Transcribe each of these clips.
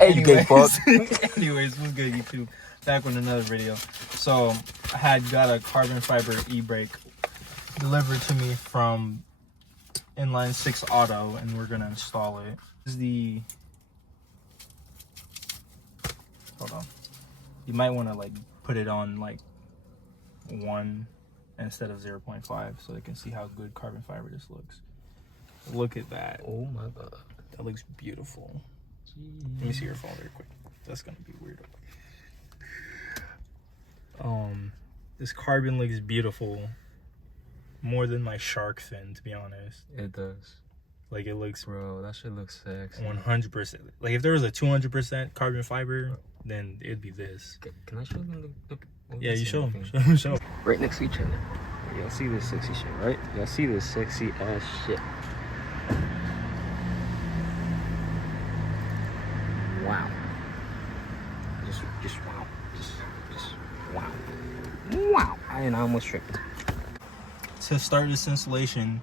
Hey, you gay fuck. Anyways, what's good, YouTube? Back with another video. So, I had got a carbon fiber e-brake delivered to me from Inline 6 Auto, and we're gonna install it. This is the... Hold on. You might want to like put it on like 1 instead of 0.5 so they can see how good carbon fiber this looks. Look at that. Oh my god. That looks beautiful. Let me see your phone real quick. That's gonna be weird. This carbon looks beautiful. More than my shark fin, to be honest. It does. Like it looks, bro. That shit looks sexy. 100%. Like if there was a 200% carbon fiber, then it'd be this. Can I show them the yeah, you show them. Show them. Right next to each other. Y'all see this sexy shit, right? Y'all see this sexy ass shit. Wow. Just wow. Just wow. Wow. I almost tripped. To start this installation,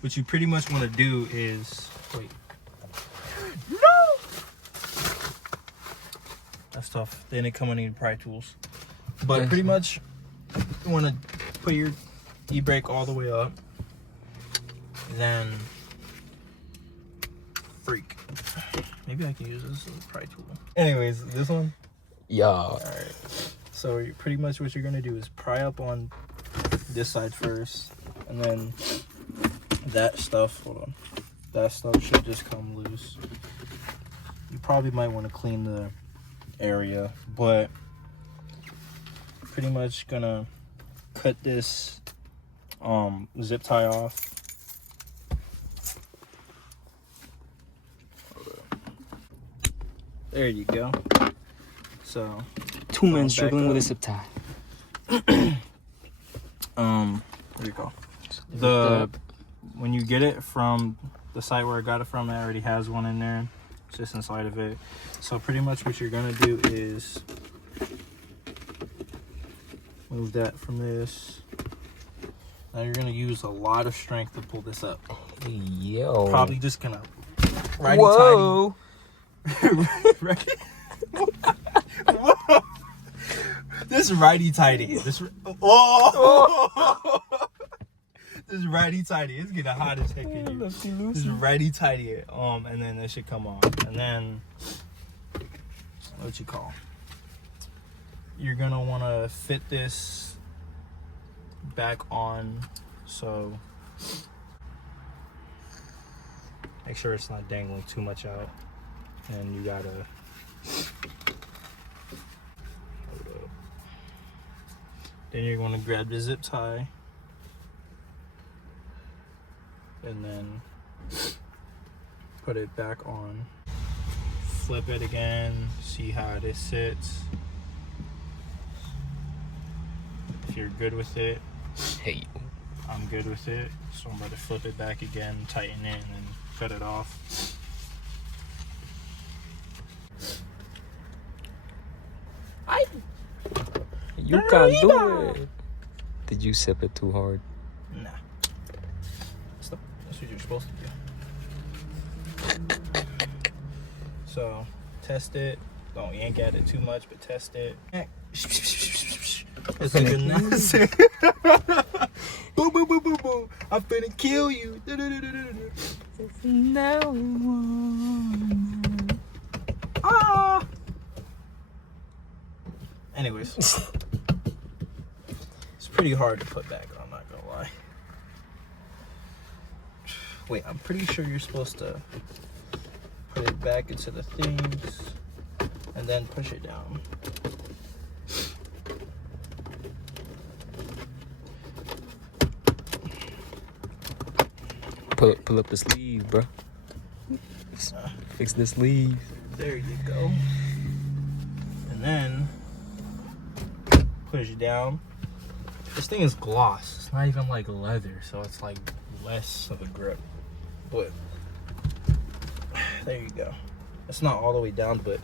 what you pretty much want to do is wait. No. That's tough. They didn't come with any pry tools. But pretty much, you want to put your e-brake all the way up. Then, freak. Maybe I can use this as a pry tool. Anyways, this one. Yeah. All right. So pretty much what you're gonna do is pry up on this side first, and then that stuff. Hold on. That stuff should just come loose. You probably might want to clean the area, but pretty much gonna cut this zip tie off. There you go. So 2 men struggling with a zip tie. There you go. When you get it from the site where I got it from, it already has one in there. It's just inside of it. So pretty much what you're gonna do is move that from this. Now you're gonna use a lot of strength to pull this up. Yo. Probably just gonna righty-tighty. Whoa. This righty-tighty. This This righty-tighty. It's getting hot as heck in here. This righty-tighty it. And then that should come on. And then what you call? You're gonna wanna fit this back on, so make sure it's not dangling too much out. And you gotta hold up. Then you're gonna grab the zip tie and then put it back on. Flip it again, see how it sits. If you're good with it, hey, I'm good with it. So I'm about to flip it back again, tighten it, and cut it off. You can't do it. Did you sip it too hard? Nah. That's what you're supposed to do. So, test it. Don't yank at it too much, but test it. It's a good noise. Boom, boom, boom, boom, boom. I'm finna kill you. No. Ah. Anyways. It's pretty hard to put back on, I'm not gonna lie. Wait, I'm pretty sure you're supposed to put it back into the things and then push it down. Pull up the sleeve, bro. Fix the sleeve. There you go. And then push it down. This thing is gloss. It's not even like leather, so it's like less of a grip. But there you go. It's not all the way down, but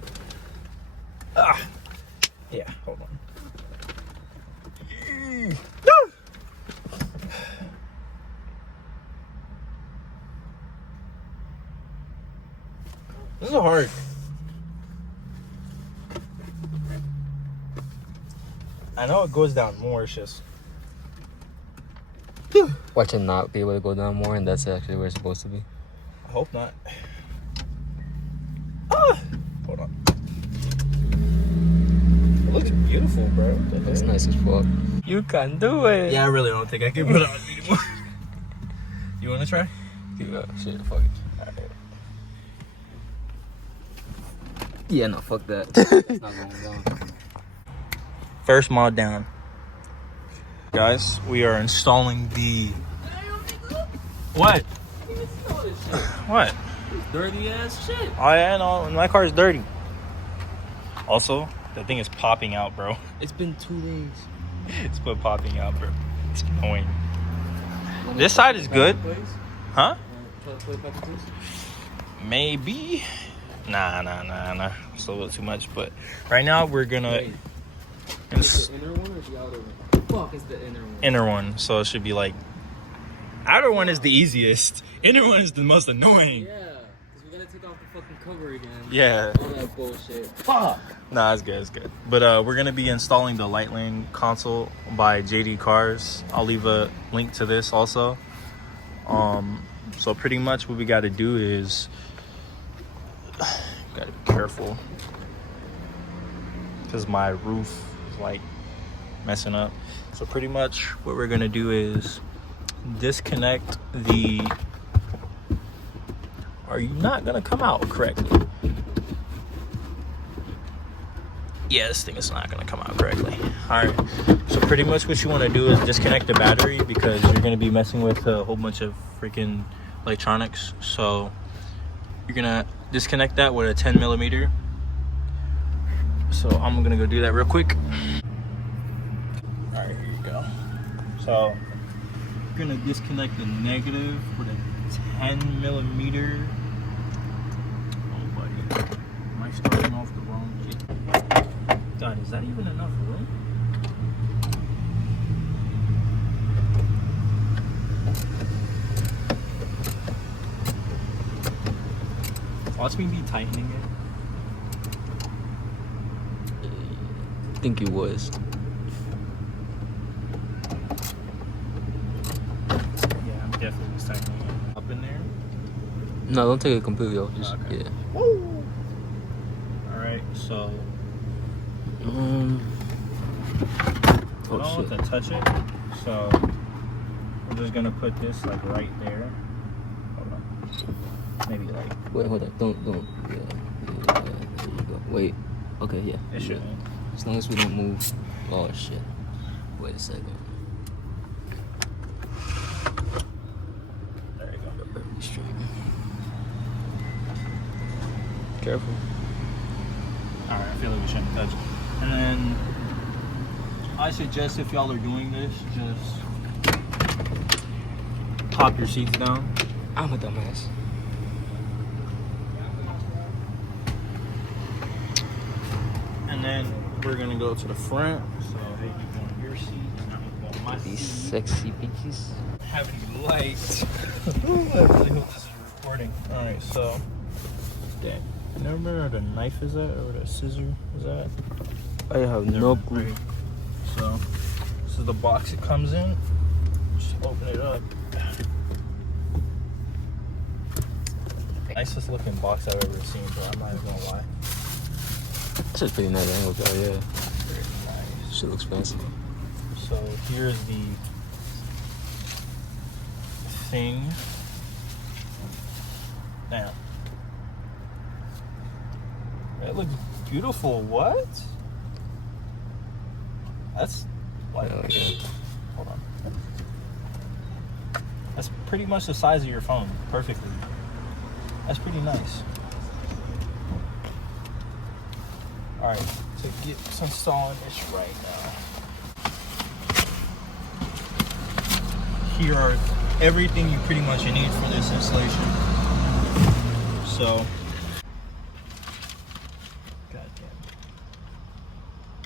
yeah, hold on. This is hard. I know it goes down more. It's just Watch it not be able to go down more, and that's actually where it's supposed to be. I hope not. Ah! Hold on. It looks beautiful, bro. It's nice as fuck. You can do it. Yeah, I really don't think I can put it on anymore. You want to try? Yeah, shit, fuck it. Alright. Yeah, no, fuck that. It's not going down. First mod down. Guys, we are installing the... What? What? Dirty ass shit. Oh yeah, no, my car is dirty. Also, the thing is popping out, bro. It's been 2 days. It's been popping out, bro. It's annoying. This side is good. Huh? Maybe. Nah. It's a little too much, but right now we're gonna... Is it the inner one or the outer one? Fuck, it's the inner one. Inner one, so it should be like... Outer one is the easiest. Inner one is the most annoying. Yeah, because we gotta take off the fucking cover again. Yeah. All that bullshit. Fuck! Nah, it's good. But we're gonna be installing the Light Lane console by JD Cars. I'll leave a link to this also. So pretty much what we gotta do is... Gotta be careful. Because my roof is like messing up. So pretty much what we're gonna do is disconnect the... Are you not gonna come out correctly? Yeah, this thing is not gonna come out correctly. All right, so pretty much what you want to do is disconnect the battery because you're gonna be messing with a whole bunch of freaking electronics. So you're gonna disconnect that with a 10 millimeter. So I'm gonna go do that real quick. All right, here you go. So you're gonna disconnect the negative with a 10 millimeter. Oh buddy, am I starting off the wrong key? God, is that even enough room? Watch me be tightening it. I think it was. Yeah, I'm definitely just tightening it up in there. No, don't take it completely off. Just, Okay. yeah. Woo! Alright, so I Oh, don't shit. want to touch it, so we're just gonna put this like right there. Hold on. Maybe like... Wait, hold on. Don't. Yeah, there you go. Wait. Okay, yeah. It should. As long as we don't move. Oh, shit. Wait a second. There you go. Perfectly straight. Careful. Alright, I feel like we shouldn't touch it. And then I suggest if y'all are doing this, just pop your seats down. I'm a dumbass. And then we're gonna go to the front. So hey, you go on your seat, and I'm gonna go on my These seat. sexy bitches. Have any lights? I really hope this is recording. Alright, so damn. You remember where the knife is at or the scissor is at? I have no clue. Right. So this is the box it comes in. Just open it up. Nicest looking box I've ever seen, bro. I'm not even gonna lie. That's a pretty nice angle, though, yeah. Very nice. Shit looks fancy. So here's the thing. Now, it looks beautiful. What? That's like, Oh, yeah. hold on. That's pretty much the size of your phone, perfectly. That's pretty nice. All right, so get installing this right now. Here are everything you pretty much need for this installation. So, goddamn,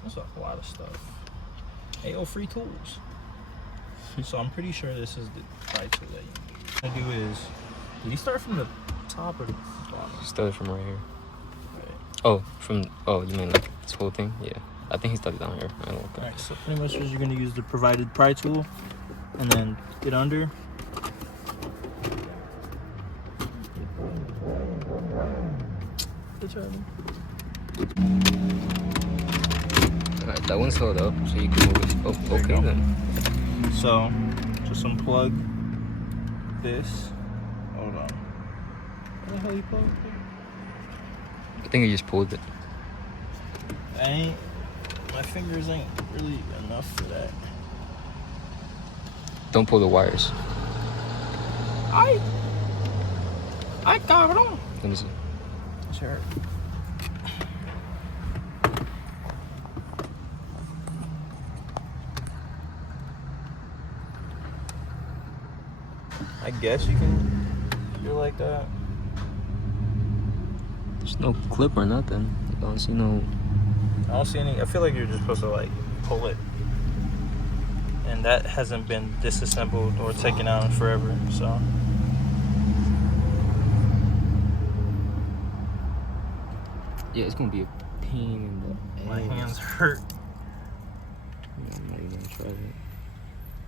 that's a lot of stuff. AO free tools. So I'm pretty sure this is the right tool that you need. What I do is, did you start from the top or the bottom? Start from right here. Right. Oh, you mean like this whole thing? Yeah. I think he stuck it down here. I don't know. Alright, so pretty much you're going to use the provided pry tool and then get under. Alright, that one's held up, so you can move it. Oh, okay then. So, just unplug this. Hold on. Where the hell you plug it? I think he just pulled it. My fingers ain't really enough for that. Don't pull the wires. I cabron. Let me see. Sure. I guess you can do like that. There's no clip or nothing. I don't see no. I don't see any. I feel like you're just supposed to like pull it, and that hasn't been disassembled or taken out in forever. So Yeah, it's gonna be a pain in the my hands hurt. I'm not even gonna try it.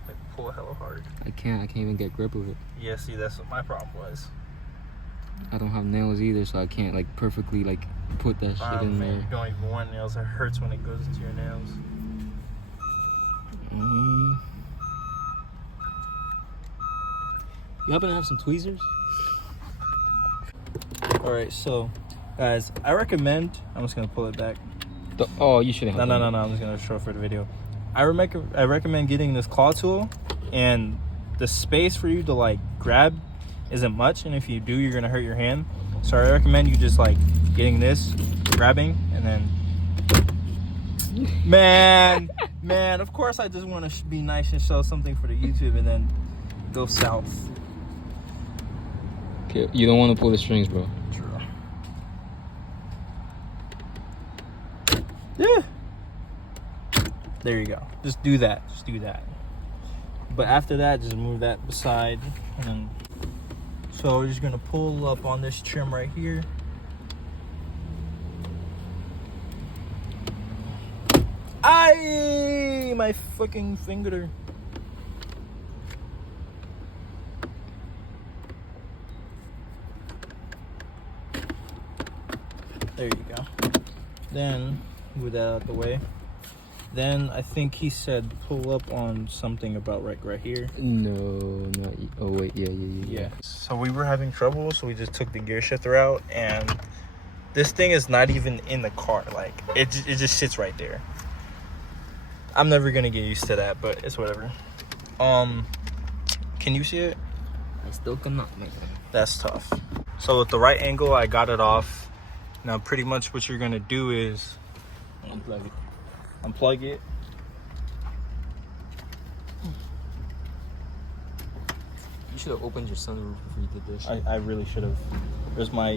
Like pull hella hard. I can't even get grip of it. Yeah, see, that's what my problem was. I don't have nails either, so I can't like perfectly like put that shit in Man, there. you don't even want nails. It hurts when it goes into your nails. You happen to have some tweezers? All right, so guys, I recommend. I'm just gonna pull it back. Oh, you shouldn't have. No. I'm just gonna show it for the video. I recommend getting this claw tool, and the space for you to like grab isn't much, and if you do, you're gonna hurt your hand. So I recommend you just like getting this, grabbing, and then. Man, of course I just want to be nice and show something for the YouTube, and then go south. Okay, you don't want to pull the strings, bro. True. Yeah. There you go. Just do that. But after that, just move that aside, and then. So we're just gonna pull up on this trim right here. Aye, my fucking finger. There you go. Then move that out of the way. Then I think he said pull up on something about right here. No, not. Oh wait, yeah. So we were having trouble, so we just took the gear shifter out, and this thing is not even in the car. Like it just sits right there. I'm never gonna get used to that, but it's whatever. Can you see it? I still cannot make that. That's tough. So with the right angle, I got it off. Now pretty much what you're gonna do is unplug it. You should have opened your sunroof before you did this. I really should have. There's my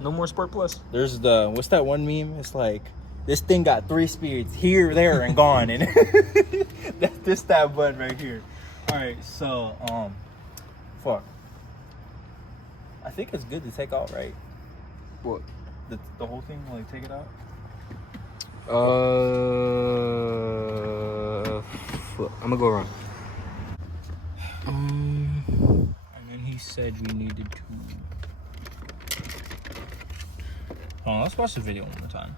No more Sport Plus. there's the what's that one meme? It's like this thing got 3 speeds here, there, and gone, and that's that button right here. All right, so fuck. I think it's good to take out, right? What? The whole thing, like take it out. I'm gonna go around. And then he said we needed to. Hold on, let's watch the video one more time.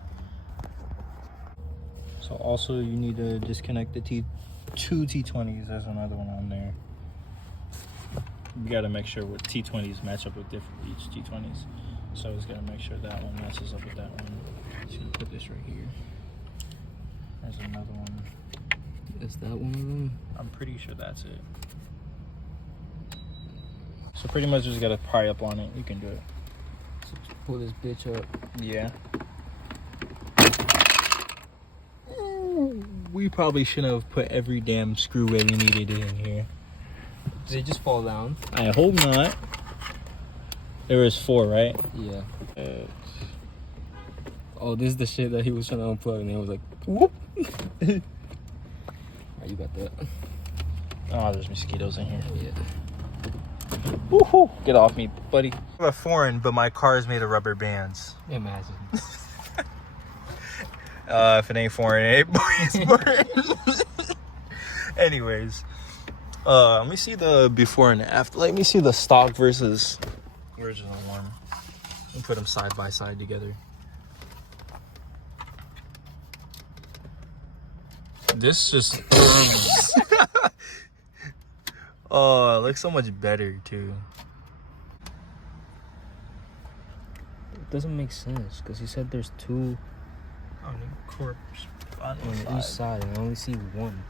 So also you need to disconnect the two T20s. There's another one on there. You gotta make sure what T20s match up with each T20s. So I just gotta make sure that one matches up with that one. So you put this right here. There's another one. Is that one of them? I'm pretty sure that's it. So pretty much just gotta pry up on it. You can do it. So just pull this bitch up. Yeah. We probably shouldn't have put every damn screw where we needed it in here. Did it just fall down? I hope not. There was 4, right? Yeah. Oh, this is the shit that he was trying to unplug, and it was like, whoop. Alright, you got that. Oh, there's mosquitoes in here. Yeah. Woohoo! Get off me, buddy. I'm a foreign, but my car is made of rubber bands. Imagine. If it ain't foreign, it ain't foreign. Anyways, let me see the before and after. Let me see the stock versus original one. And put them side by side together. This just oh, it looks so much better too. It doesn't make sense because he said there's two On the corpse on on each side, and I only see one.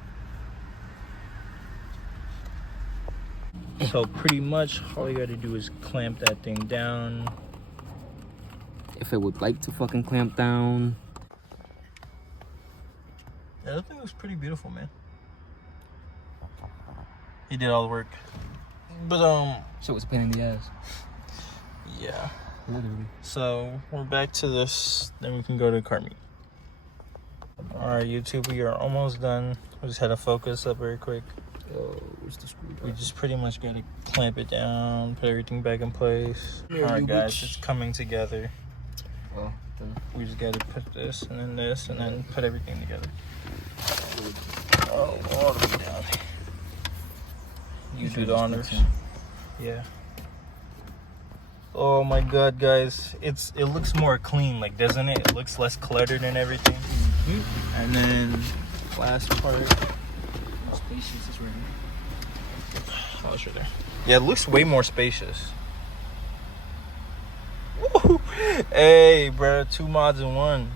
So pretty much all you gotta do is clamp that thing down. If it would like to fucking clamp down. Yeah, that thing looks pretty beautiful, man. He did all the work. But So it's a pain in the ass. yeah. Literally. So we're back to this, then we can go to car meet. Alright, YouTube, we are almost done. We just had to focus up very quick. Oh, where's the screwdriver? We just pretty much gotta clamp it down, put everything back in place. Alright guys, it's coming together. Well, We just gotta put this and then put everything together. Oh, all the way down. You do the honors. Yeah. Oh my god, guys. It looks more clean, like, doesn't it? It looks less cluttered and everything. Mm-hmm. And then last part. How spacious is right here. Oh, sure there. Yeah, it looks way more spacious. Woo! Hey, bro, 2 mods in 1.